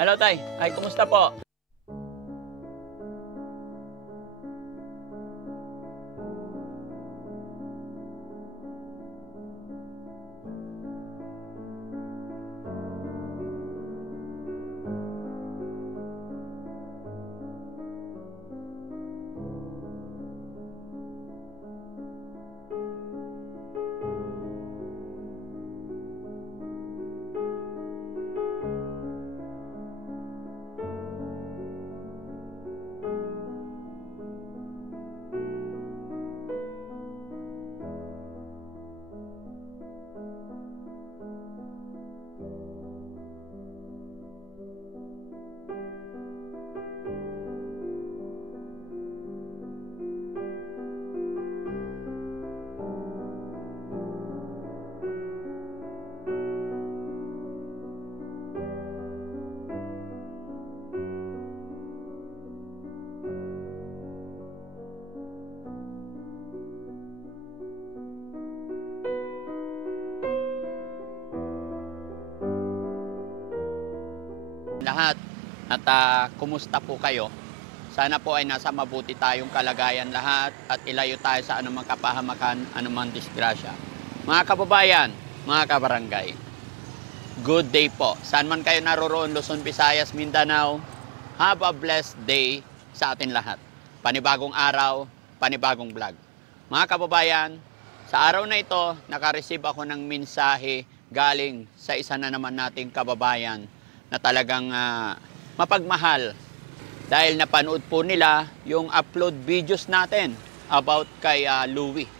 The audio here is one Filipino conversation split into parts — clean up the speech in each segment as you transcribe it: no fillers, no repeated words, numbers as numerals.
Hello, Tay. Ay, kumusta po? Lahat at kumusta po kayo? Sana po ay nasa mabuti tayong kalagayan lahat at ilayo tayo sa anumang kapahamakan, anumang disgrasya. Mga kababayan, mga kabarangay, good day po. Saan man kayo naroroon, Luzon, Visayas, Mindanao, have a blessed day sa atin lahat. Panibagong araw, panibagong vlog. Mga kababayan, sa araw na ito, nakareceive ako ng mensahe galing sa isa na naman nating kababayan na talagang mapagmahal dahil napanood po nila yung upload videos natin about kay Louie.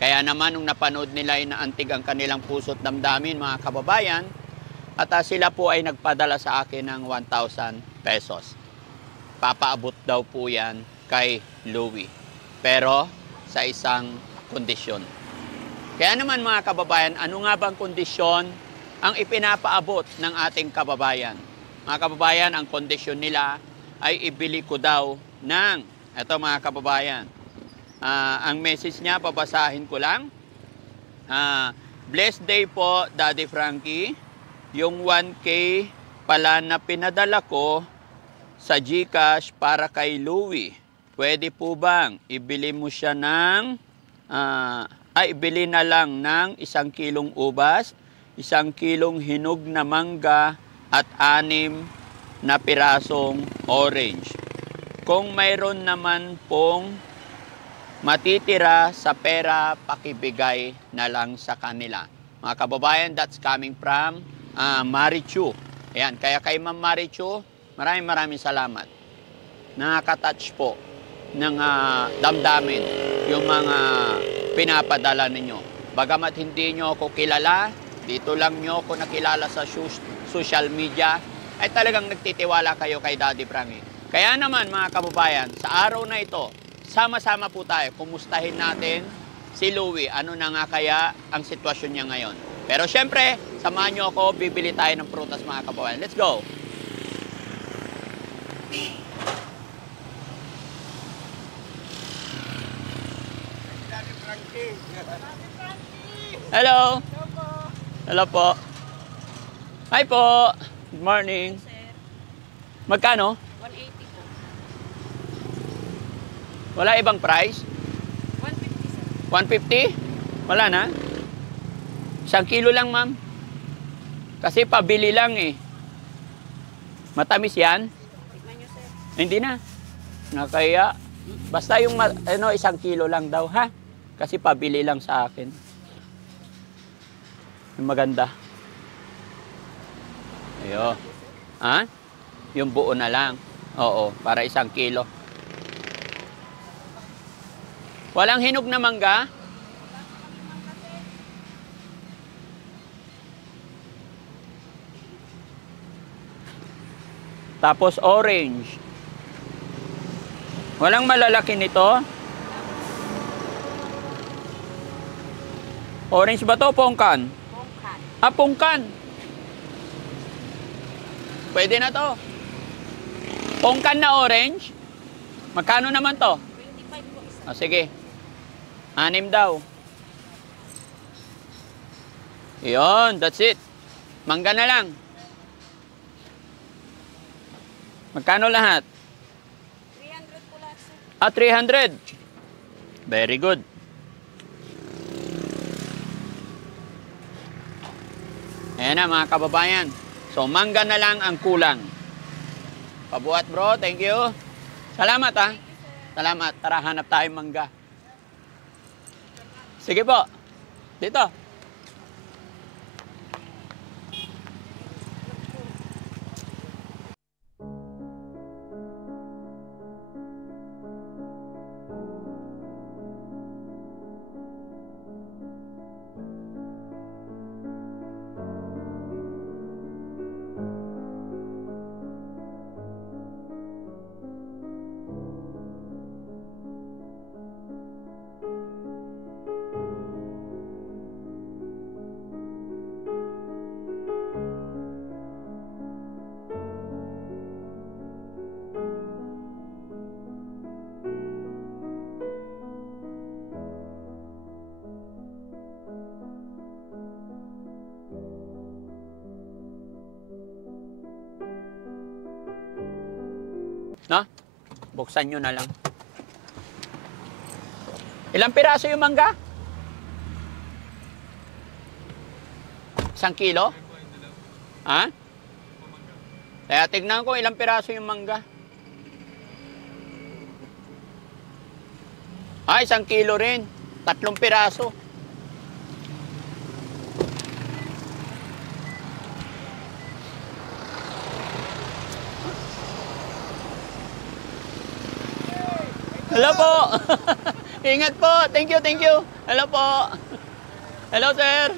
Kaya naman nung napanood nila ay naantig ang kanilang puso't damdamin, mga kababayan, at sila po ay nagpadala sa akin ng 1,000 pesos. Papaabot daw po yan kay Louie, pero sa isang kondisyon. Kaya naman mga kababayan, ano nga bang kondisyon ang ipinapaabot ng ating kababayan? Mga kababayan, ang kondisyon nila ay ibili ko daw ng, eto mga kababayan, ang message niya, babasahin ko lang. Blessed day po, Daddy Frankie. Yung 1K pala na pinadala ko sa GCash para kay Louie. Pwede po bang ibili mo siya ng, ibili na lang ng 1 kilong ubas, 1 kilong hinog na mangga at 6 na pirasong orange. Kung mayroon naman pong matitira sa pera, pakibigay na lang sa kanila. Mga kababayan, that's coming from Marichu. Ayan, kaya kay Ma'am Marichu, maraming salamat. Nakaka-touch po ng damdamin yung mga pinapadala ninyo. Bagamat hindi nyo ako kilala, dito lang nyo ako nakilala sa social media, ay talagang nagtitiwala kayo kay Daddy Frankie. Kaya naman mga kababayan, sa araw na ito, sama-sama po tayo, kumustahin natin si Louie. Ano na nga kaya ang sitwasyon niya ngayon. Pero syempre, samahan nyo ako, bibili tayo ng prutas mga kababayan. Let's go! Daddy Frankie. Hello! Hello po. Hi po! Good morning. Magkano? 180 po. Wala ibang price? 150, sir. 150? Wala na? 1 kilo lang, ma'am. Kasi pabili lang eh. Matamis yan? Tignan nyo, sir. Hindi na. Nakaya. Basta yung 1 kilo lang daw, ha? Kasi pabili lang sa akin. Yung maganda. Ayo. Ha? Yung buo na lang. Oo, para 1 kilo. Walang hinog na mangga? Tapos orange. Walang malalaki nito? Orange ba to? Pongkan? Pongkan. Pongkan. Pwede na to. Pongkan na orange. Magkano naman to? 25 po isa. Sige. 6 daw. Yun, that's it. Mangga na lang. Magkano lahat? 300 po lahat, sir. 300. Very good. Ayan na mga kababayan. So, mangga na lang ang kulang. Pabuhat bro, thank you. Salamat ha. Salamat. Tara, hanap tayo mangga. Sige po. Dito. No? Buksan nyo na lang. Ilang piraso yung mangga? 1 kilo? Ha? Kaya tignan ko ilang piraso yung mangga. Ay, 1 kilo rin. 3 piraso. Hello po. Ingat po. Thank you, thank you. Hello po. Hello, sir.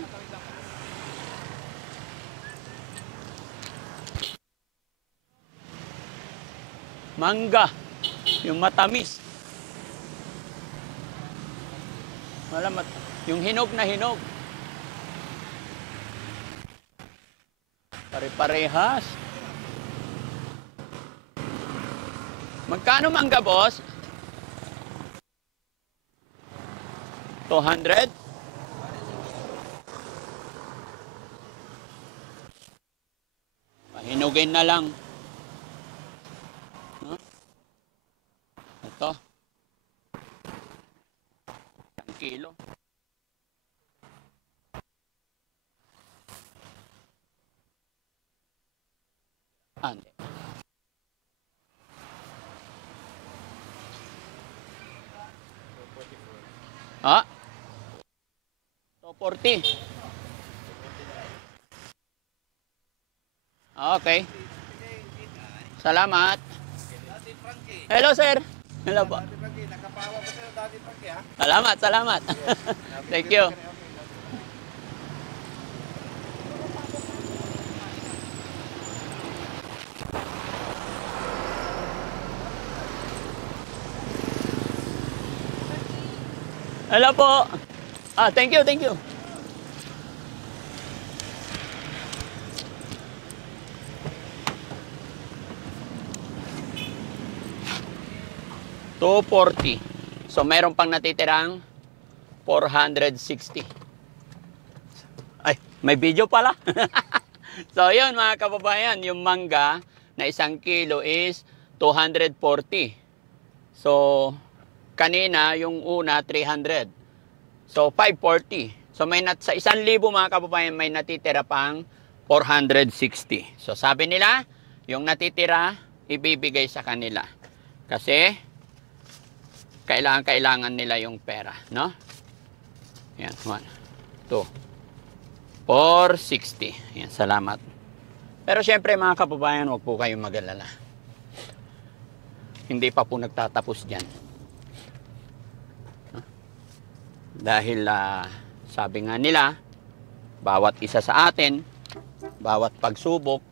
Mangga. Yung matamis. Wala yung hinog na hinog. Pare-parehas. Magkano mangga, boss? 200? Pahinugin na lang. Huh? Ito. 1 kilo. Hindi. Ah? 240. Okay. Salamat. Hello, sir. Hello po. Nakapawa pa sa'yo dati Frankie, ha? Salamat, salamat. Thank you. Hello po. Thank you, thank you. $240. So, mayroon pang natitirang 460. Ay, may video pala. So, yun mga kababayan, yung mangga na 1 kilo is 240. So, kanina, yung una, 300. So, 540. So, sa 1,000 mga kababayan, may natitira pang 460. So, sabi nila, yung natitira, ibibigay sa kanila. Kasi, kailangan nila yung pera, no? Yan, 1, 2, 460. Yan, salamat. Pero syempre mga kababayan, huwag po kayong mag-alala. Hindi pa po nagtatapos dyan. Dahil sabi nga nila, bawat isa sa atin, bawat pagsubok,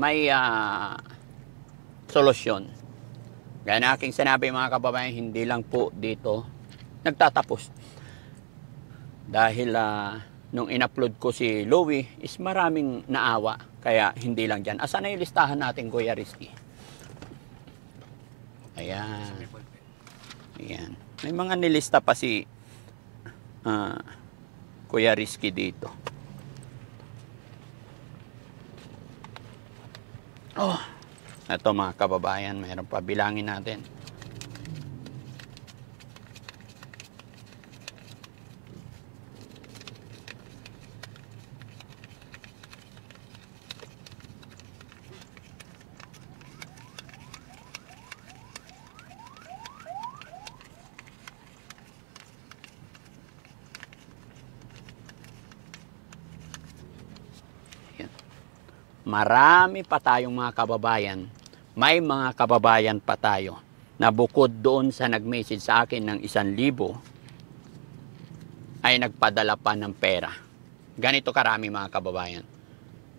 may solusyon. Gaya na aking sinabi mga kababayan, hindi lang po dito nagtatapos. Dahil nung in-upload ko si Louie, is maraming naawa. Kaya hindi lang dyan. Asan na yung listahan natin, Kuya Rizky? Ayan. Ayan. May mga nilista pa si Kuya Rizky dito. Oh, ito mga kababayan, mayroon pa, bilangin natin. Marami pa tayong mga kababayan. May mga kababayan pa tayo na bukod doon sa nag-message sa akin ng 1,000 ay nagpadala pa ng pera. Ganito karami mga kababayan.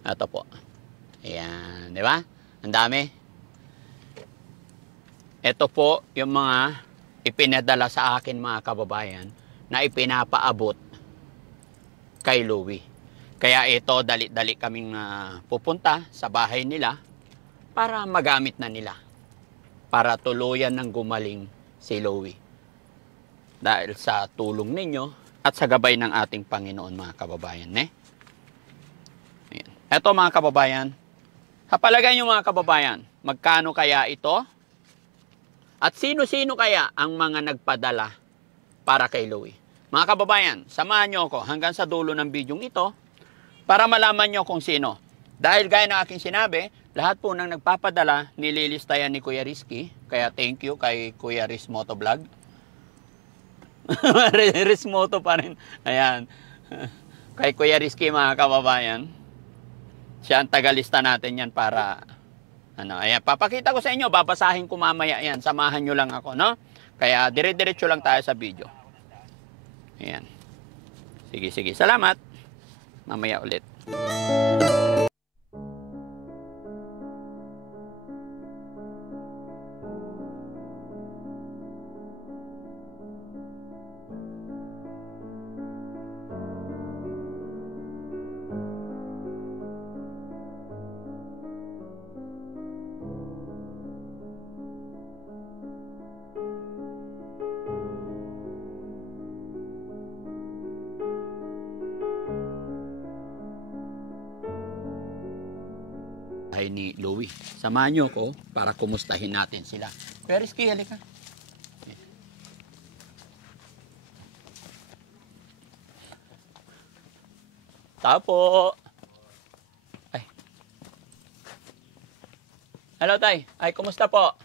Ito po. Ayan, di ba? Ang dami. Ito po yung mga ipinadala sa akin mga kababayan na ipinapaabot kay Louie. Kaya ito, dali-dali kaming pupunta sa bahay nila para magamit na nila. Para tuluyan ng gumaling si Louie. Dahil sa tulong ninyo at sa gabay ng ating Panginoon mga kababayan. Ayan. Ito mga kababayan, kapalagay nyo mga kababayan, magkano kaya ito? At sino-sino kaya ang mga nagpadala para kay Louie? Mga kababayan, samahan nyo ako hanggang sa dulo ng bidyong ito para malaman nyo kung sino. Dahil gaya ng aking sinabi, lahat po ng nagpapadala, nililistayan ni Kuya Rizky. Kaya thank you kay Kuya Riz Motovlog. Riz Moto pa rin. Ayan. Kay Kuya Rizky mga kababayan. Siya ang tagalista natin yan para... ayan, papakita ko sa inyo, babasahin ko mamaya yan. Samahan nyo lang ako, no? Kaya dire-diretso lang tayo sa video. Ayan. Sige. Salamat. Mamaya ulit. Ni Louie. Samahan nyo ko para kumustahin natin sila. Kuya Rizky, halika. Tapo. Ay. Hello, Tay. Ay, kumusta po?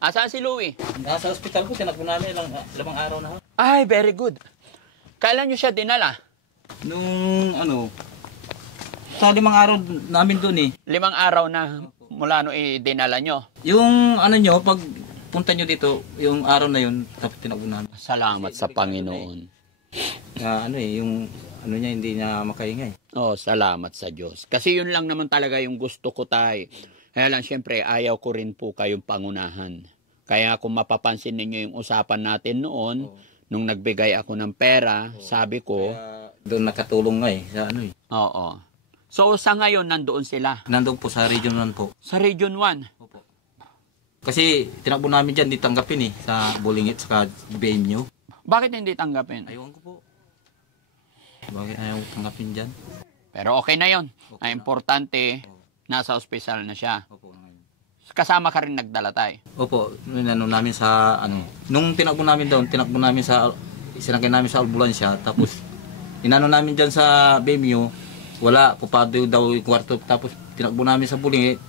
Saan si Louie? Nasa ospital po, tinagpo namin lamang araw na. Ay, very good. Kailan nyo siya dinala? Nung sa 5 araw namin doon eh. 5 araw na mula no dinala nyo. Yung nyo, pag punta nyo dito, yung araw na yun, tapos tinagpo namin. Salamat sa Panginoon. Yung niya hindi niya makaingay. Oh, salamat sa Diyos. Kasi yun lang naman talaga yung gusto ko, Tay. Kaya lang, syempre, ayaw ko rin po kayong pangunahan. Kaya kung mapapansin ninyo yung usapan natin noon, nung nagbigay ako ng pera, sabi ko... Kaya doon nakatulong nga sa Oo. So, sa ngayon, nandoon sila? Nandoon po sa Region 1 po. Sa Region 1? Opo. Kasi tinakbo namin dyan, di tanggapin sa Bulingit, saka BMU. Bakit hindi tanggapin? Ayaw ko po. Bakit ayaw tanggapin dyan? Pero okay na yun. Okay Ang importante, nasa ospital na siya. Opo. Kasama ka rin nagdala, Tay? Opo, namin sa nung tinakbo namin doon, sinagay namin sa ambulansya, tapos inano namin dyan sa BMU, wala, pupado daw yung kwarto, tapos tinakbo namin sa Bulingit,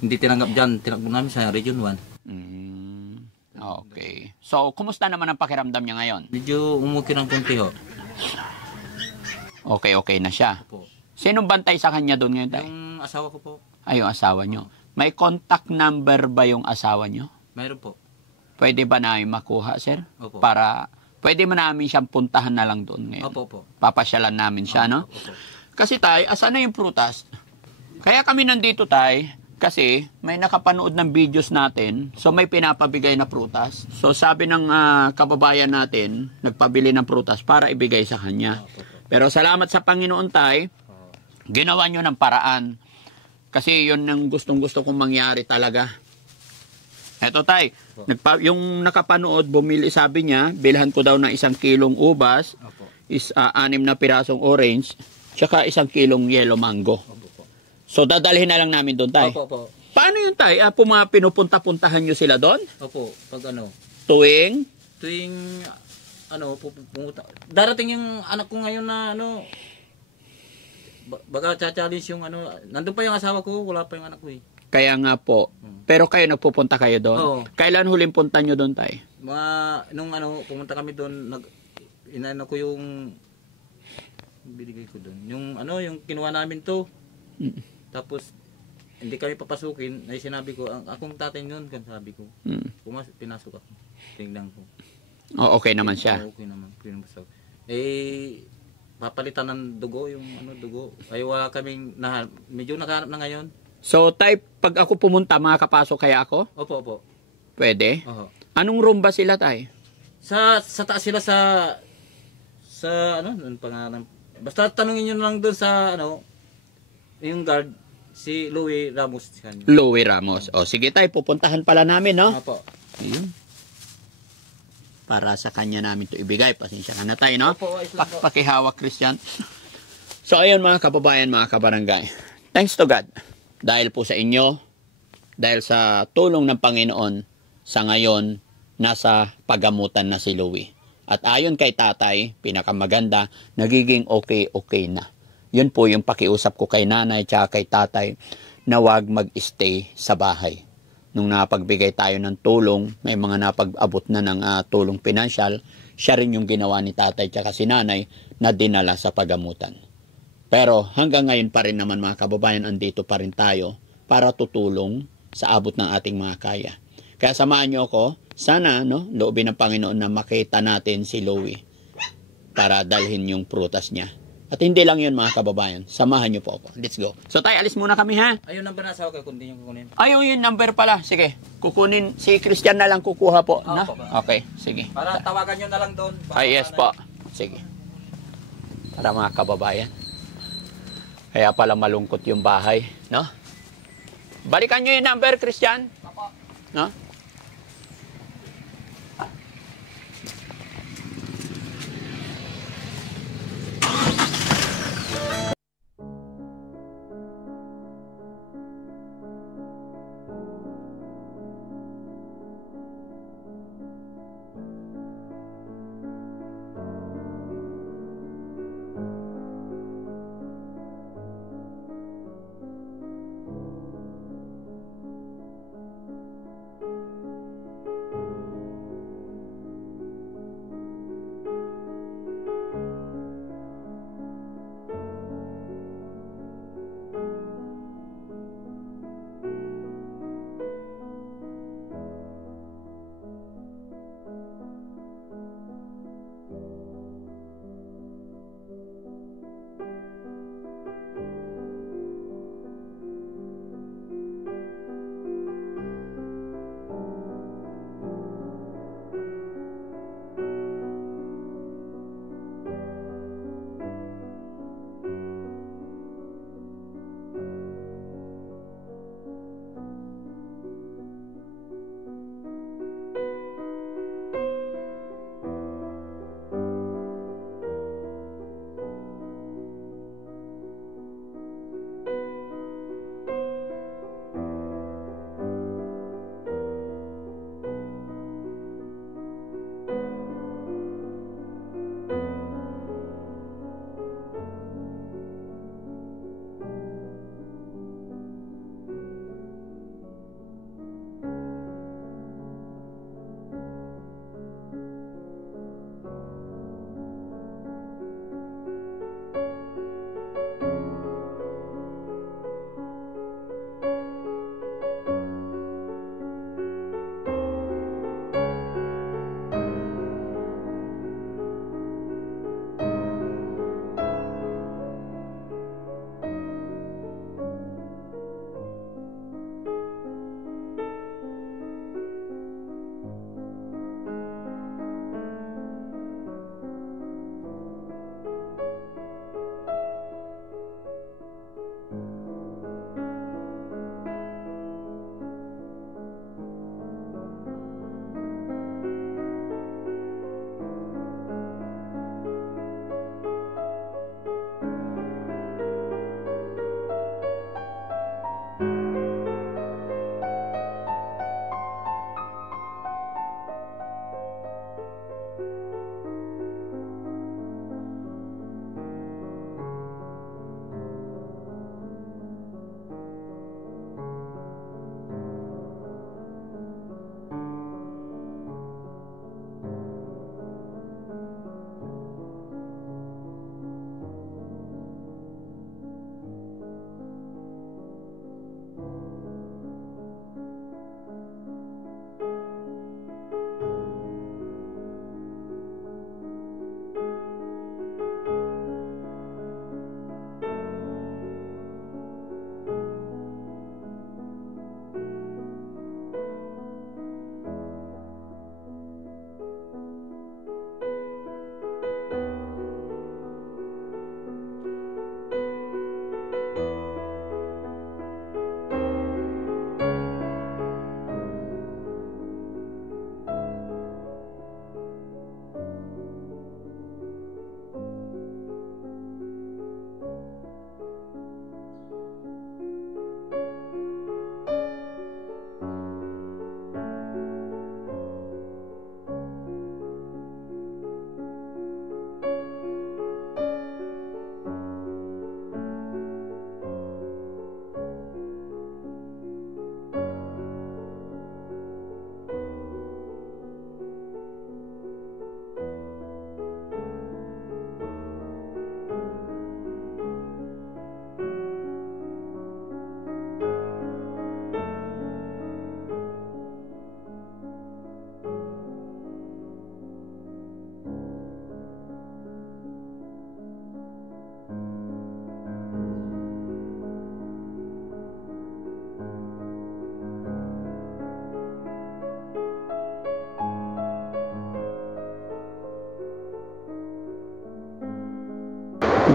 hindi tinanggap dyan, tinakbo namin sa Region 1. Okay. So, kumusta naman ang pakiramdam niya ngayon? Medyo umuki ng konti ho. Okay na siya. Opo. Sinong bantay sa kanya doon ngayon, Tay? Yung asawa ko po. Ay, yung asawa nyo. May contact number ba yung asawa nyo? Mayroon po. Pwede ba namin makuha, sir? Opo. Para, pwede mo namin siyang puntahan na lang doon ngayon. Opo. Papasyalan namin siya, no? Opo. Kasi, Tay, asan na yung prutas? Kaya kami nandito, Tay, kasi may nakapanood ng videos natin, so may pinapabigay na prutas. So sabi ng kababayan natin, nagpabili ng prutas para ibigay sa kanya. Pero salamat sa Panginoon, Tay, ginawa nyo ng paraan. Kasi yun ang gustong-gusto kong mangyari talaga. Eto, Tay, yung nakapanood, bumili, sabi niya, bilhan ko daw ng 1 kilong ubas, is 6 na pirasong orange, tsaka 1 kilong yellow mango. So, dadalhin na lang namin doon, tay. Opo. Paano yun, tay? Pinupunta-puntahan nyo sila doon? Opo, pag ano, Tuwing? pumunta. Darating yung anak ko ngayon na baga cha-challenge yung nandun pa yung asawa ko, wala pa yung anak ko eh. Kaya nga po. Pero kayo, nagpupunta kayo doon? Oo. Kailan huling punta nyo doon, tay? Nung pumunta kami doon, inano ko yung binigay ko doon. Yung kinuha namin to. Mm. Tapos hindi kami papasukin, ay sinabi ko, akong tatay noon, kan sabi ko. Pinasok ako. Tingnan ko. Oh, okay naman siya. Okay naman. Pinapasok. Papalitan ng dugo, yung dugo. Ay wala kaming, medyo nakahanap na ngayon. So, tay, pag ako pumunta, makakapasok kaya ako? Opo. Pwede? Oo. Anong room ba sila, tay? Sa taas sila sa anong pangalan? Basta tanungin niyo lang doon sa yung guard, si Louie Ramos. Louie Ramos. O, sige, tay, pupuntahan pala namin, no? Opo. Ayan. Para sa kanya namin to ibigay. Pasensya ka na tayo, no? Opo, ayos lang po. Pakihawak, Christian. So, ayun mga kababayan, mga kabarangay. Thanks to God. Dahil po sa inyo, dahil sa tulong ng Panginoon, sa ngayon, nasa pagamutan na si Louie. At ayon kay tatay, pinakamaganda, nagiging okay na. Yun po yung pakiusap ko kay nanay at kay tatay na wag mag-stay sa bahay. Nung napagbigay tayo ng tulong, may mga napag-abot na ng tulong pinansyal, siya rin yung ginawa ni tatay at si nanay na dinala sa pagamutan. Pero hanggang ngayon pa rin naman mga kababayan, andito pa rin tayo para tutulong sa abot ng ating mga kaya. Kaya samahan niyo ako, sana loobin ng Panginoon na makita natin si Louie para dalhin yung prutas niya. At hindi lang yun mga kababayan, samahan niyo po ako. Let's go. So tayo, alis muna kami ha. Ayun ang asawa ko, kundi yung kukunin. Ayaw yung number pala. Sige, kukunin. Si Christian na lang kukuha po. Na? Opo. Okay, sige. Para tawagan nyo na lang doon. Ay, yes po. Sige. Para mga kababayan. Kaya pala malungkot yung bahay, no? Balikan nyo yung number, Christian. No?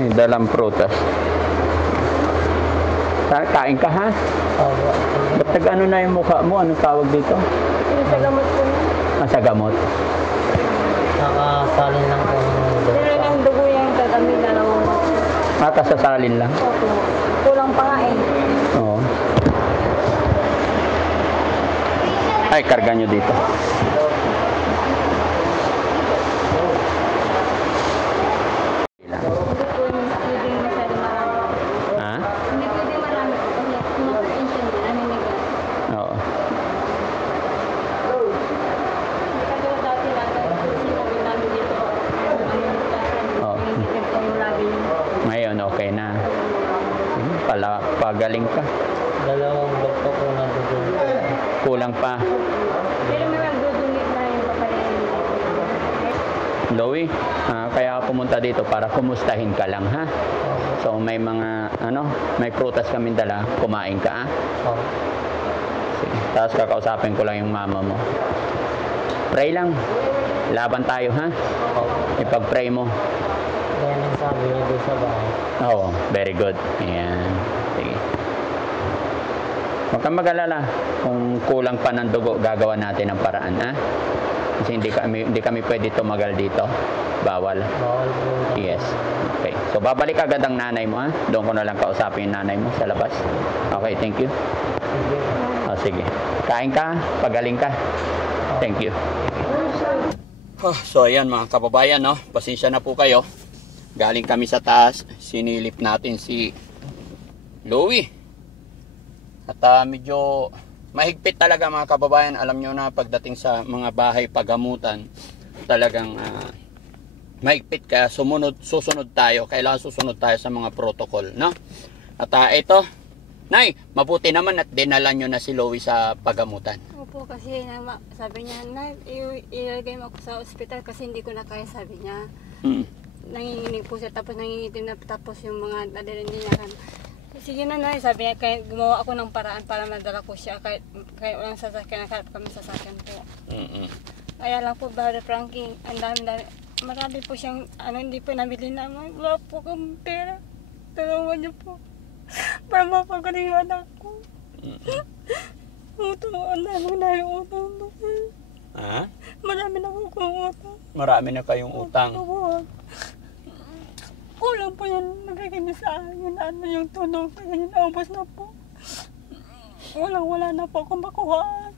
May dalang prutas. Kain ka ha? Opo. Ba't nag-ano na yung mukha mo? Anong tawag dito? Yung sa gamot po niya. Sa gamot. Nakasalin lang po ng dugo. Pero lang dugo yung gagamit na lang. Kasasalin lang. Opo. Kulang pa nga eh. Oo. Ay, karga nyo dito. Hindi po yung pwedeng masyado marami. Ha? Hindi pwedeng marami po kasi kumakainsan din, naninigas. Oo. Kasi dati sinabi namin dito, Oo. naninigas po yung labi niya. Ngayon, okay na. Pagaling ka. Dalawang bagto po na dugo. Kulang pa. Pero may magdudungit na yung papayain nila. Louie, kaya ako pumunta dito para kumustahin ka lang, ha? So, may mga, may prutas kami dala. Kumain ka, ha? Opo. Sige. Tapos kakausapin ko lang yung mama mo. Pray lang. Laban tayo, ha? Opo. Ipag-pray mo. Kaya nang sabi niya doon sa bahay. Oo, very good. Ayan. Sige. Huwag kang mag-alala. Kung kulang pa ng dugo, gagawa natin ng paraan, ha? Kasi hindi kami pwede tumagal dito. Bawal. Bawal po. Yes. Okay. So, babalik agad ang nanay mo, ha? Doon ko na lang kausapin yung nanay mo sa labas. Okay, thank you. Sige. Sige. Kain ka, pagaling ka. Thank you. So, ayan mga kababayan, no? Pasensya na po kayo. Galing kami sa taas. Sinilip natin si Louie. At medyo mahigpit talaga mga kababayan. Alam nyo na pagdating sa mga bahay pagamutan, talagang mahigpit kaya susunod tayo. Kailangan susunod tayo sa mga protocol, no? At ito, Nay, mabuti naman at dinala nyo na si Louie sa pagamutan. Opo, kasi sabi niya, Nay, ilagay mo ako sa ospital kasi hindi ko na kaya, sabi niya. Nanginginig po siya, tapos nangingitim na, tapos yung mga nadirin niya kan. Sige na, Nay, sabi niya, kaya gumawa ako ng paraan para madala ko siya, kahit walang sasakyan, kahit kami sasakyan po. Kaya lang po, Brother Frankie, ang dami, marami po siyang, hindi po nabili naman, wala po kang pera. Tulungan niyo po. Para mapagaling yung anak ko. Utang, ang dami na yung utang. Ha? Marami na po kong utang. Marami na kayong utang. Kulang po yan, nagagay niya sa akin yung tulong. Kaya yun, naubos na po. Wala na po akong makuhaan.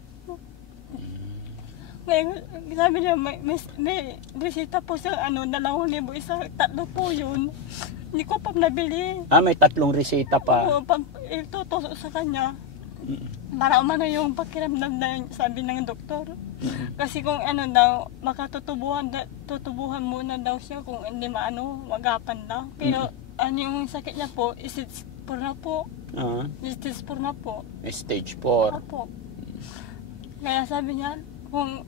Ngayon, sabi niya, may resita po sa 2,000 isa, 3 po yun. Hindi ko pa nabili. May 3 resita pa. Oo, pag itutusok sa kanya, para umano yung pakiramdam na sabi ng doktor. Kasi kung daw, tutubuhan muna daw siya kung hindi magapan daw. Pero yung sakit niya po, stage 4 na po. Stage 4 na po. Stage 4. Opo. Kaya sabi niya, kung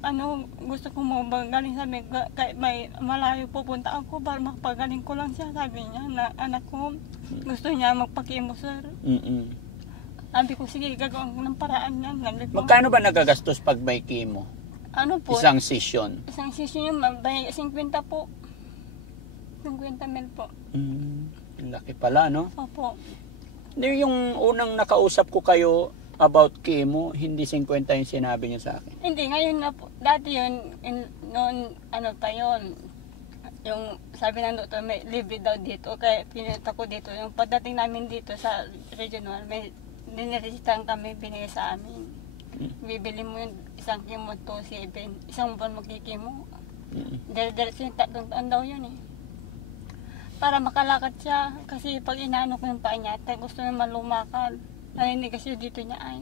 gusto kong magaling, sabi, kahit may malayo pupunta ako para makapagaling ko lang siya, sabi niya, na anak ko, gusto niya magpakimo, sir. Sabi ko, sige, gagawin ko ng paraan yan. Magkano ba nagagastos pag may chemo? Po? Isang session? Isang session yun, may 50 po. 50 mil po. Laki pala, no? Opo. Yung unang nakausap ko kayo about chemo, hindi 50 yung sinabi niyo sa akin. Hindi, ngayon na po. Dati yun, noon, pa yun. Yung sabi ng doktor, may libre daw dito. Kaya pinunta ko dito. Yung pagdating namin dito sa regional, may diniresitahan kami, binigay sa amin. Bibili mo yung isang chemo 2,700. Isang buwan magkikimo. Diretso yung 3 taon daw yun eh. Para makalakad siya. Kasi pag inaano ko yung paa niya, gusto naman lumakad. Naninigas yun dito niya ay.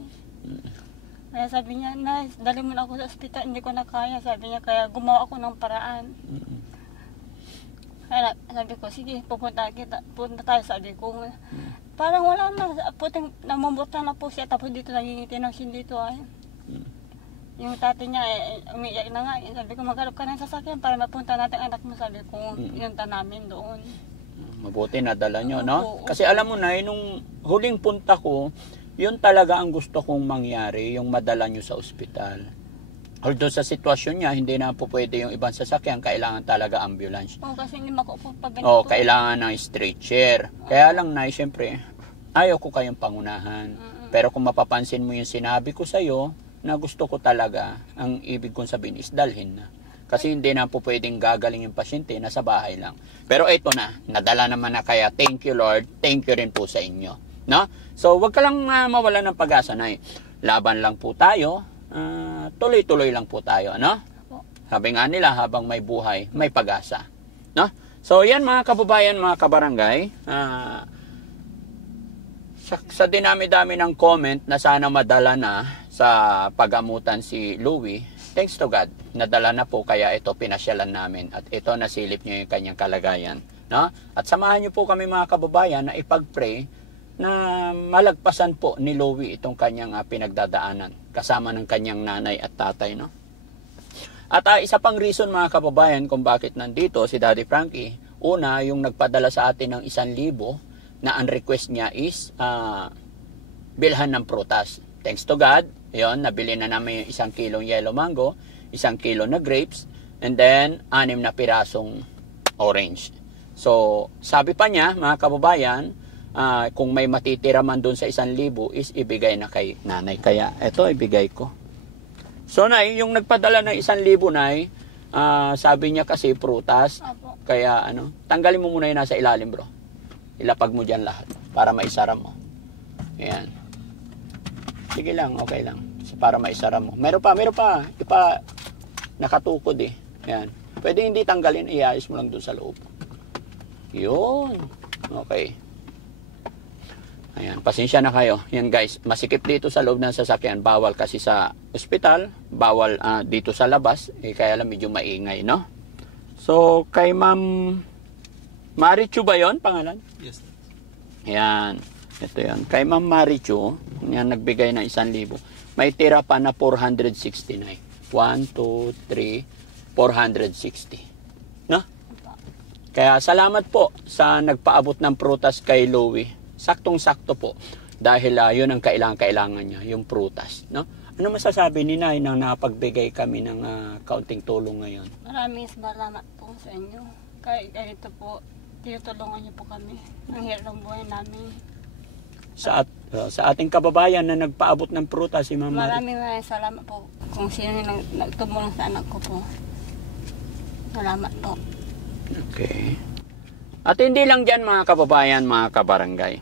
Kaya sabi niya, Nay, dali mo na ako sa ospital, hindi ko na kaya. Sabi niya, kaya gumawa ako ng paraan. Kaya sabi ko, sige, punta tayo, sabi ko. Parang wala na, puting namumbuta na po siya, tapos dito nagingiti na siya dito ay. Yung tatay niya, umiiyak na nga. Sabi ko, maghanap ka ng sasakyan para mapunta natin anak mo. Sabi ko, pinunta namin doon. Mabuti nadala nyo, no? Kasi alam mo na, nung huling punta ko, yun talaga ang gusto kong mangyari, yung madala nyo sa ospital. Although sa sitwasyon niya, hindi na po pwede yung ibang sasakyan, kailangan talaga ambulance. Oo, kasi hindi makupo pa ganito. O, kailangan ng stretcher. Kaya lang na, siyempre, ayaw ko kayong pangunahan. Pero kung mapapansin mo yung sinabi ko sa'yo, na gusto ko talaga, ang ibig kong sabihin is dalhin na. Kasi hindi na po pwedeng gagaling yung pasyente, nasa bahay lang. Pero ito na, nadala naman na, kaya thank you Lord, thank you rin po sa inyo. No? So, wag ka lang mawala ng pag-asa na laban lang po tayo, tuloy-tuloy lang po tayo, ano? Sabi nga nila, habang may buhay, may pag-asa. No? So, yan mga kababayan, mga kabarangay, sa dinami-dami ng comment na sana madala na sa pagamutan si Louie, thanks to God, nadala na po, kaya ito pinasyalan namin at ito nasilip nyo yung kanyang kalagayan. No? At samahan nyo po kami mga kababayan na ipag-pray na malagpasan po ni Louie itong kanyang pinagdadaanan kasama ng kanyang nanay at tatay. No? At isa pang reason mga kababayan kung bakit nandito si Daddy Frankie, una yung nagpadala sa atin ng 1,000 na ang request niya is bilhan ng prutas. Thanks to God, yon, nabili na namin yung 1 kilong yellow mango, 1 kilo na grapes, and then 6 na pirasong orange. So, sabi pa niya, mga kababayan, kung may matitira man doon sa 1,000 is ibigay na kay nanay. Kaya, eto, ibigay ko. So, Nay, yung nagpadala ng 1,000, Nay, sabi niya kasi prutas. Opo. Kaya, tanggalin mo muna yung nasa ilalim, bro. Ilapag mo dyan lahat para maisara mo. Ayan. Sige lang, okay lang. Para maisara mo. Meron pa. Nakatukod eh. Ayan. Pwede hindi tanggalin, iayos mo lang doon sa loob. Yun. Okay. Ayan, pasensya na kayo. Yan guys, masikip dito sa loob ng sasakyan. Bawal kasi sa ospital. Bawal dito sa labas. Kaya lang medyo maingay, no? So, kay Ma'am Marichu ba yon pangalan? Yes. Ayan. Ito yan. Kay Ma'am Marichu, yan nagbigay ng 1,000. May tira pa na 469. 1, 2, 3, 460. No? Kaya salamat po sa nagpaabot ng prutas kay Louie. Saktong-sakto po. Dahil yun ang kailangan niya, yung prutas. No? Ano masasabi ni Nay nang napagbigay kami ng kaunting tulong ngayon? Maraming salamat po sa inyo. Kahit ganito po, tinutulungan niyo po kami. Ang hirap ng buhay namin. Sa ating kababayan na nagpaabot ng prutas, si Mama. Maraming salamat po kung sino yung nagtumulong sa anak ko po. Salamat po. Okay. At hindi lang dyan mga kababayan, mga kabarangay.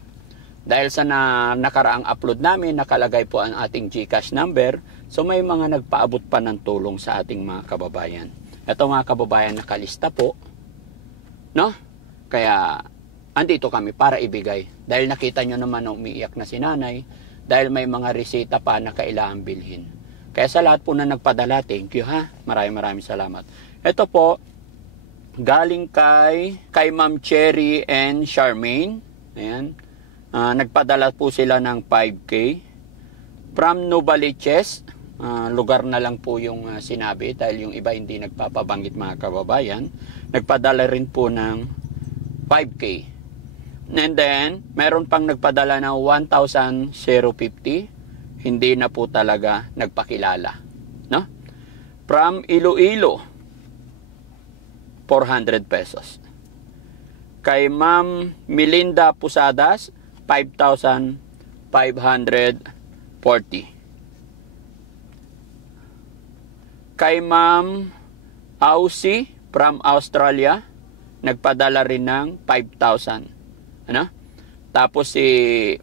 Dahil sa nakaraang upload namin, nakalagay po ang ating GCash number. So may mga nagpaabot pa ng tulong sa ating mga kababayan. Ito mga kababayan, nakalista po. No? Kaya andito kami para ibigay. Dahil nakita nyo naman na umiiyak na si nanay. Dahil may mga reseta pa na kailangan bilhin. Kaya sa lahat po na nagpadala, thank you ha. Maraming salamat. Ito po, galing kay Ma'am Cherry and Charmaine. Ayan. Nagpadala po sila ng 5K. From Novaliches, lugar na lang po yung sinabi dahil yung iba hindi nagpapabanggit mga kababayan. Nagpadala rin po ng 5K. And then, meron pang nagpadala ng 1,050. Hindi na po talaga nagpakilala. No? From Iloilo, 400 pesos. Kay Ma'am Melinda Pusadas, 5,540. Kay Ma'am Aussie from Australia, nagpadala rin ng 5,000. Ano? Tapos si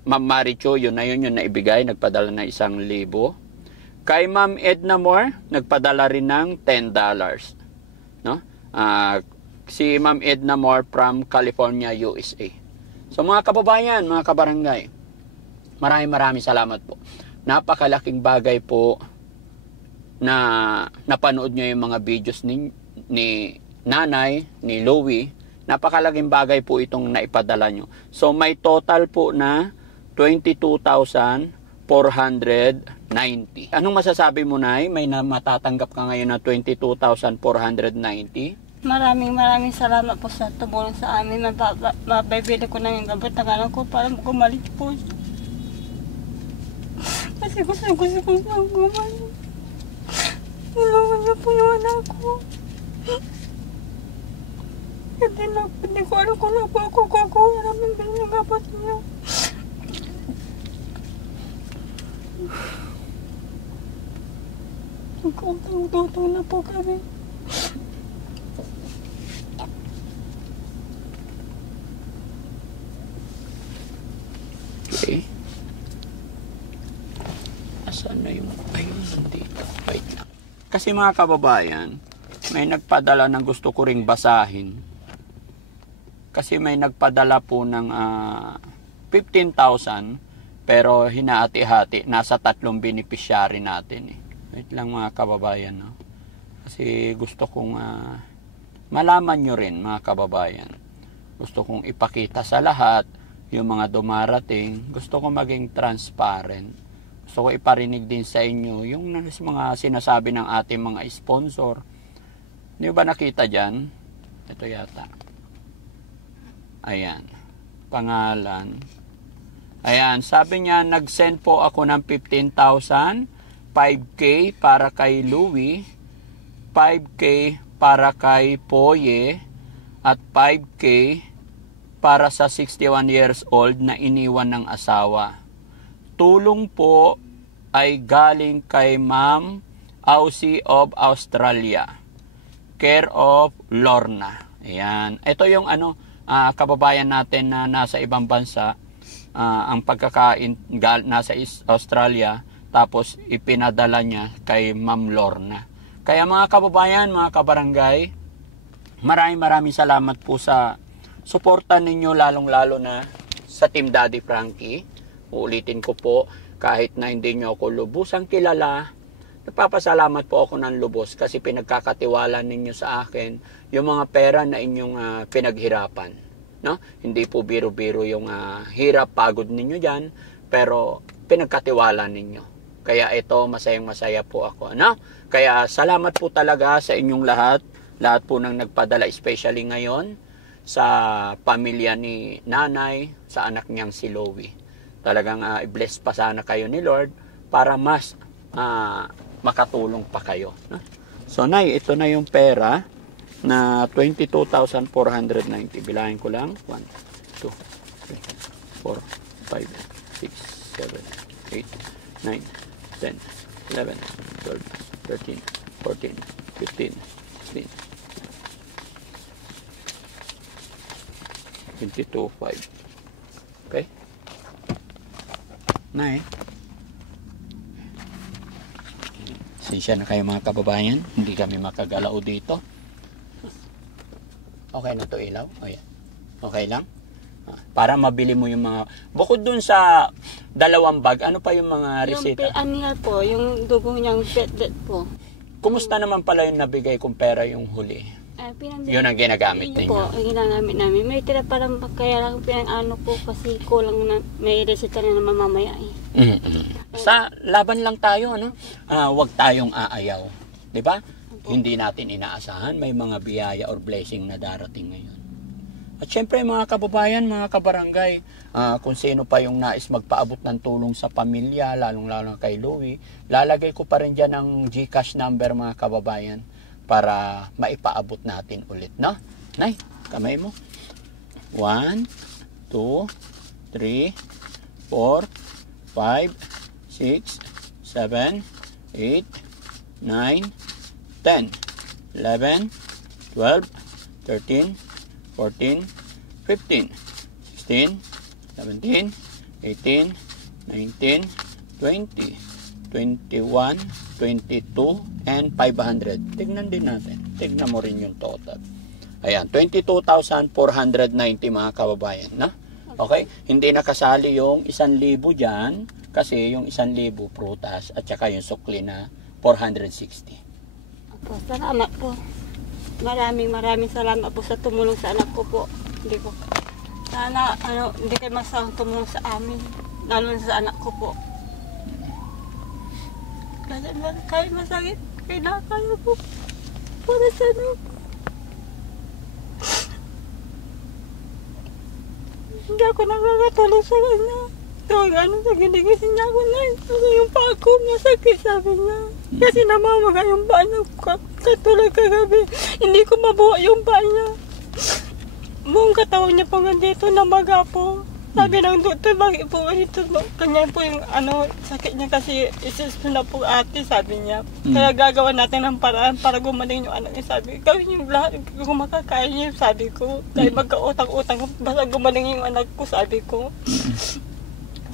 Ma'am Maricho, yun na naibigay, nagpadala ng 1,000. Kay Ma'am Edna Moore, nagpadala rin ng $10. No? Si Ma'am Edna Moore from California, USA. So mga kababayan, mga kabarangay, maraming salamat po. Napakalaking bagay po na napanood nyo yung mga videos ni nanay, ni Louie. Napakalaking bagay po itong naipadala nyo. So may total po na 22,490. Anong masasabi mo, Nay? May matatanggap ka ngayon na 22,490? Maraming salamat po sa tumulong sa amin. Mabibili ko na yung gamot ng anak ko para gumaling po siya. Kasi gusto ko gumaling. Tulungan niyo po yung anak ko. Hindi ko alam kung ano po ako kukuha namin bilang apat niyo. Utang-utang na po kami. Okay. Asan na yung... Ayun, dito. Wait lang. Kasi mga kababayan, may nagpadala ng gusto ko ring basahin. Kasi may nagpadala po ng 15,000 pero hinahati-hati. Nasa 3 beneficiary natin eh. Wait lang mga kababayan. No? Kasi gusto kong malaman nyo rin mga kababayan. Gusto kong ipakita sa lahat yung mga dumarating. Gusto kong maging transparent. Gusto ko iparinig din sa inyo yung mga sinasabi ng ating mga sponsor. Hindi ba nakita dyan? Ito yata. Ayan. Pangalan. Ayan. Sabi niya, nag-send po ako ng 15,000, 5K para kay Louie, 5K para kay Poye, at 5K para sa 61 years old na iniwan ng asawa. Tulong po ay galing kay Ma'am Aussie of Australia. Care of Lorna. Ayan. Ito yung kababayan natin na nasa ibang bansa. Ang pagkakain nasa Australia. Tapos ipinadala niya kay Ma'am Lorna. Kaya mga kababayan, mga kabarangay, maraming salamat po sa suporta ninyo, lalong-lalo na sa Team Daddy Frankie. Uulitin ko po, kahit na hindi nyo ako lubusang kilala, nagpapasalamat po ako ng lubos kasi pinagkakatiwala ninyo sa akin yung mga pera na inyong pinaghirapan. No? Hindi po biro-biro yung hirap, pagod ninyo dyan, pero pinagkatiwala ninyo. Kaya ito, masayang-masaya po ako. No? Kaya salamat po talaga sa inyong lahat po nang nagpadala, especially ngayon, sa pamilya ni nanay, sa anak niyang si Louie. Talagang i-bless pa sana kayo ni Lord para mas makatulong pa kayo. No? So, Nay, ito na yung pera na 22,490. Bilangin ko lang. 1, 2, 3, 4, 5, 6, 7, 8, 9, 10, 11, 12, 13, 14, 15, 16, 22,500. Okay? Nay. Sinsya na kayo mga kababayan. Hindi kami makagalaw dito. Okay na to ilaw? O yan. Okay lang? Para mabili mo yung mga... Bukod dun sa 2 bag, ano pa yung mga resita? Yung niya po, yung dugo niyang petlet po. Kumusta naman pala yung nabigay kong pera yung huli? Yun ang ginagamit ninyo? Po, ang ginagamit namin. May tira parang kaya lang pinang po kasi kulang na may resita na mamamaya eh. Sa laban lang tayo, ano? Huwag tayong aayaw. Diba? Hindi natin inaasahan. May mga biyaya or blessing na darating ngayon. At syempre mga kababayan, mga kabarangay, kung sino pa yung nais magpaabot ng tulong sa pamilya, lalong-lalo kay Louie, lalagay ko pa rin dyan ang GCash number mga kababayan para maipaabot natin ulit, no? Nay, kamay mo. 1, 2, 3, 4, 5, 6, 7, 8, 9, 10, 11, 12, 13, 14, 15, 16, 17, 18, 19, 20, 21, 22, and 500. Tignan din natin. Tignan mo rin yung total. Ayan, 22,490 mga kababayan. Na? Okay? Hindi nakasali yung 1,000 dyan kasi yung 1,000 prutas at saka yung sukli na 460. Opo, salamat po. Maraming salamat po sa tumulong sa anak ko po. Hindi ko. Sana hindi kayo masahang tumulong sa amin. Lalo na sa anak ko po. Kahit masakit, kailangan po. Para sa anak ko. Hindi ako nakakatulong sa kanya. Tuwag sa ginigising niya ako na. Yung pa ako. ko masakit, sabi niya. Kasi namamaga yung paa niya. Katulad kagabi, hindi ko mabuha yung paa niya. Buong katawan niya po dito, namaga po. Sabi ng doktor, bakit po ito? Kanya po yung sakit niya kasi isis na po ate, sabi niya. Kaya gagawa natin ng paraan para gumaling yung anak niya. Sabi, gawin yung lahat kung makakaya niya, sabi ko. Dahil magkautang-utang, basta gumaling yung anak ko, sabi ko.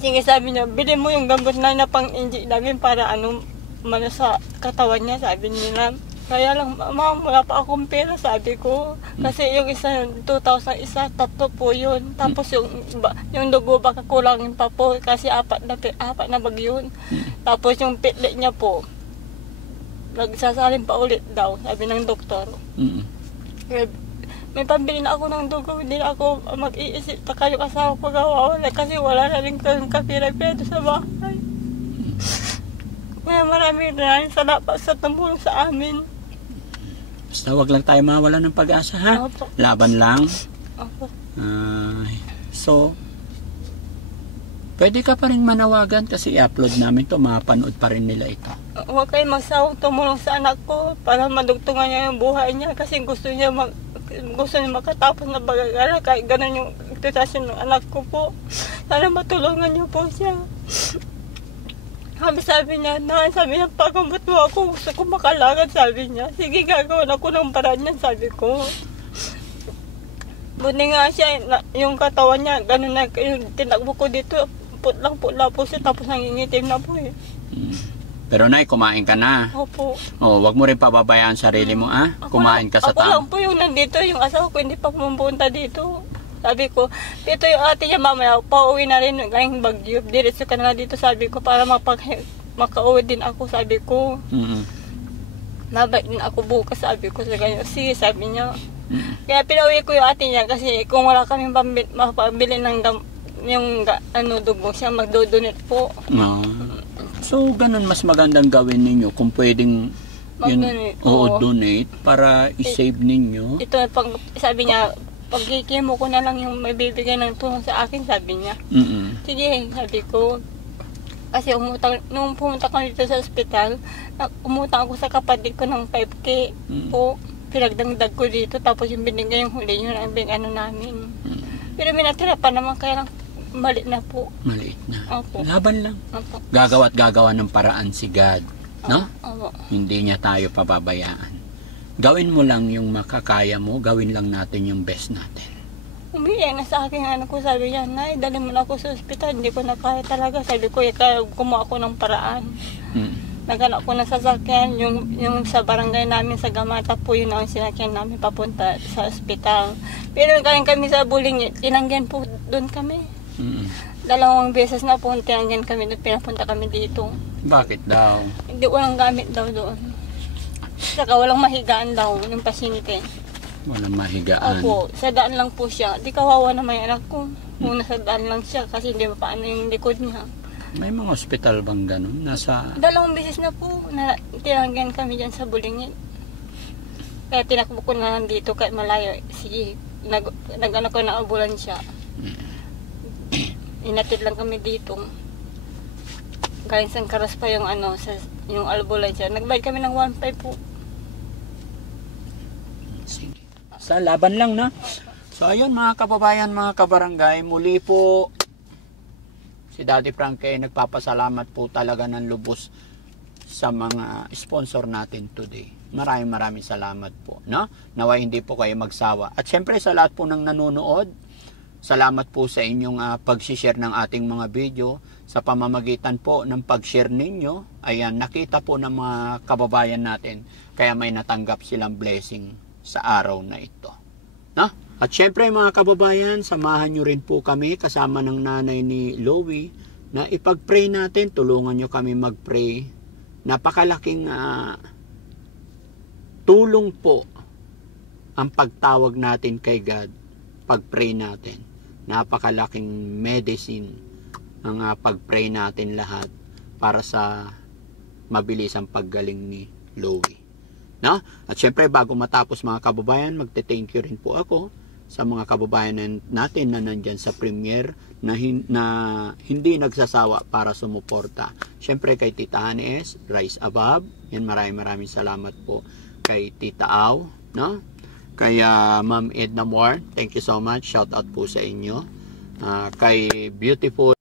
Sige, sabi niya, bilhin mo yung gamot na pang-inject namin para mana sa katawan niya, sabi nila. Kaya lang, ma'am, wala pa akong pera, sabi ko. Kasi yung isa, 2,000 tatlo po yun. Tapos yung dugo baka kulangin pa po kasi apat na bag yun. Tapos yung pitlet niya po, nagsasalin pa ulit daw, sabi ng doktor. Kaya, may pambili na ako ng dugo, hindi na ako mag-iisip pa kayo asawa ko gawawala kasi wala na rin kang kapira-pira sa bahay. Kaya maraming salamat sa tumulong sa amin. Basta wag lang tayo mawala ng pag-asa, ha? Opo. Laban lang. Opo. So, pwede ka pa rin manawagan kasi i-upload namin to, mapanood pa rin nila ito. Huwag kayo magsawang tumulong sa anak ko para madugtungan niya yung buhay niya kasi gusto niya makatapos na pag-aaral kahit ganun yung sitwasyon ng anak ko po. Sana matulungan niyo po siya. Sabi niya, pagambot mo ako, gusto ko makalakad, sabi niya. Sige, gagawin ako ng paraan niyan, sabi ko. Buti nga siya, yung katawan niya, ganun na, yung tinakbo ko dito, putla po siya, tapos nangingitim na po eh. Pero Nay, kumain ka na. Opo. Wag mo rin pababayaan sarili mo, kumain ka sa Ako lang po yung nandito, yung asawa ko hindi pa pumunta dito. Sabi ko, dito yung ate niya mamaya, pauwi na rin, galing Baguio. Diretso ka na dito, sabi ko, para makauwi din ako, sabi ko. Nabalik din ako bukas, sabi ko sa ganyan. Sige, sabi niya. Kaya pinauwi ko yung ate niya kasi kung wala kaming mapabili ng dugo siya, magdodonate po. So, ganun mas magandang gawin ninyo kung pwedeng donate para i-save ninyo. Ito, sabi niya, pagkikimo ko na lang yung may bibigay ng tulong sa akin, sabi niya. Sige, sabi ko. Kasi nung pumunta ko dito sa ospital, umutang ako sa kapatid ko ng 5K po. Pinagdangdag ko dito, tapos yung binigay yung huli yun ang namin. Pero may natira pa naman, kaya lang maliit na po. Maliit na. Opo. Laban lang. Opo. Gagawa ng paraan si God. No? Opo. Hindi niya tayo pababayaan. Gawin mo lang yung makakaya mo, gawin lang natin yung best natin. Umiyak na sa akin ko, sabi niya, Nay, dali mo na ako sa ospital, hindi ko na kaya talaga. Sabi ko, kaya gumawa ako ng paraan. Naghanap ko ng sasakyan, yung sa barangay namin sa Gamata po, yun ang sinakyan namin papunta sa ospital. Pero galing kami sa Buling, tinanggan po doon kami. 2 beses na po, tinanggan kami doon, pinapunta kami dito. Bakit daw? Hindi walang gamit daw doon. Saka walang mahigaan daw yung pasyente. Walang mahigaan. Opo, sa daan lang po siya. Di kawawa naman yung anak ko. Kung nasa daan lang siya kasi hindi paano yung likod niya. May mga ospital bang ganun? 2 beses na po na tinanggan kami dyan sa Bulingin. Kaya tinakbo ko na lang dito kahit malayo. Sige, nag-ano ko na ambulansya. Inatid lang kami dito. Galing San Carlos pa yung yung ambulansya. Nagbayad kami ng 1.5 po. Sige. Sa laban lang na. So ayun mga kababayan, mga kabarangay, muli po si Daddy Frank ay nagpapasalamat po talaga ng lubos sa mga sponsor natin today. Maraming salamat po, no? Naway hindi po kayo magsawa. At syempre sa lahat po ng nanonood, salamat po sa inyong pag-share ng ating mga video. Sa pamamagitan po ng pag-share ninyo, ayan, nakita po ng mga kababayan natin, kaya may natanggap silang blessing sa araw na ito. No? At syempre mga kababayan, samahan nyo rin po kami kasama ng nanay ni Loie na ipag-pray natin, tulungan nyo kami mag-pray. Napakalaking tulong po ang pagtawag natin kay God, pag-pray natin. Napakalaking medicine ang pag-pray natin lahat para sa mabilisang paggaling ni Loie. No? At syempre bago matapos mga kababayan, magte-thank you rin po ako sa mga kababayan natin na nandyan sa Premier na hindi nagsasawa para sumuporta. Siyempre kay Tita Hanes, Rise Above, yan, maraming salamat po kay Tita Aw, no? Kaya Ma'am Edna Moore, thank you so much, shout out po sa inyo. Kay Beautiful